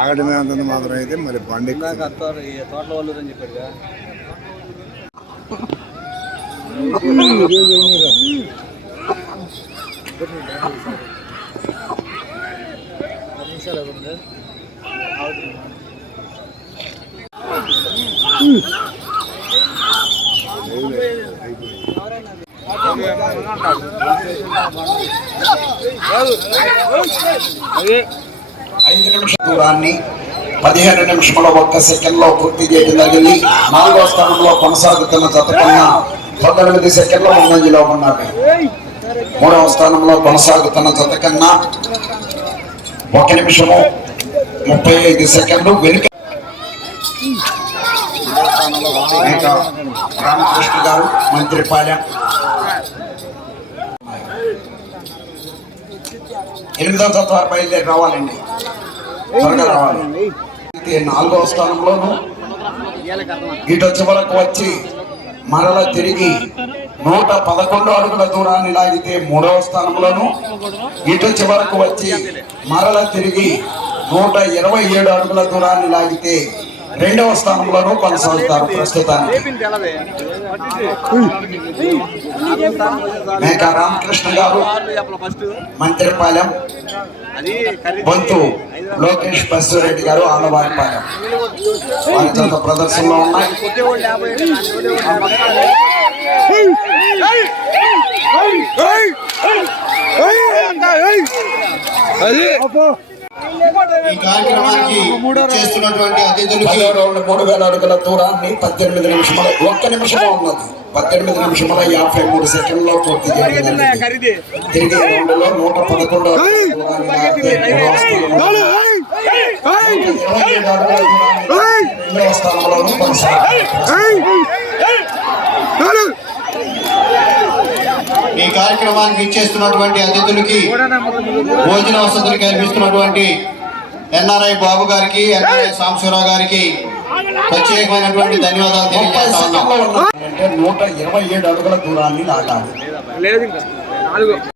ఆగడమే అంత మాత్రం అయితే మరి బండి తోటల వాళ్ళు అని చెప్పారుగా. ఐదు నిమిషాల దూరాన్ని 15 నిమిషముల 1 సెకండ్లో పూర్తి చేయడం జరిగింది. 4వ స్థానంలో కొనసాగుతున్న జత కన్నా 19 సెకండ్ల ముందంజలో ఉన్నది. 3వ స్థానంలో కొనసాగుతున్న జత కన్నా 1 నిమిషము 35 సెకండ్లు వెనుక. రామకృష్ణ గారు మంత్రిపాలెం 8వ జత వారు బయలుదేరి రావాలండి, త్వరగా రావాలి. 4వ స్థానంలోను ఇటు చివరకు వచ్చి మరల తిరిగి 111 అడుగుల దూరాన్ని లాగితే 3వ స్థానంలోను, ఇటు చివరకు వచ్చి మరల తిరిగి 127 అడుగుల దూరాన్ని లాగితే 2వ స్థానంలోనూ కొనసాగుతారు. ప్రస్తుతానికి మేకా రామకృష్ణ గారు మంత్రిపాలెం, బొంతు లోకేష్ బస్సురెడ్డి గారు ఆలవారిపాలెం వారి జత ప్రదర్శనలో ఉన్నాయి. ఈ కార్యక్రమానికి చేస్తున్నటువంటి అతిథులకి 3000 అడుగుల దూరాన్ని 18 నిమిషముల 1 నిమిషము ఉన్నది. 18 నిమిషముల 53 సెకండ్లో పూర్తి చేయగలిగింది. తిరిగి రౌండ్లో 111 అడుగుల దూరాన్ని లాగితే 2వ స్థానంలోనూ కొనసాగుతారు. ఈ కార్యక్రమానికి ఇచ్చేస్తున్నటువంటి అతిథులకి భోజన వసతులు కల్పిస్తున్నటువంటి ఎన్ఆర్ఐ బాబు గారికి, ఎన్ఆర్ఐ సాంబశివరావు గారికి ప్రత్యేకమైనటువంటి ధన్యవాదాలు తెలియజేస్తా ఉన్నాం. 127 అడుగుల దూరాన్ని లాగాలి.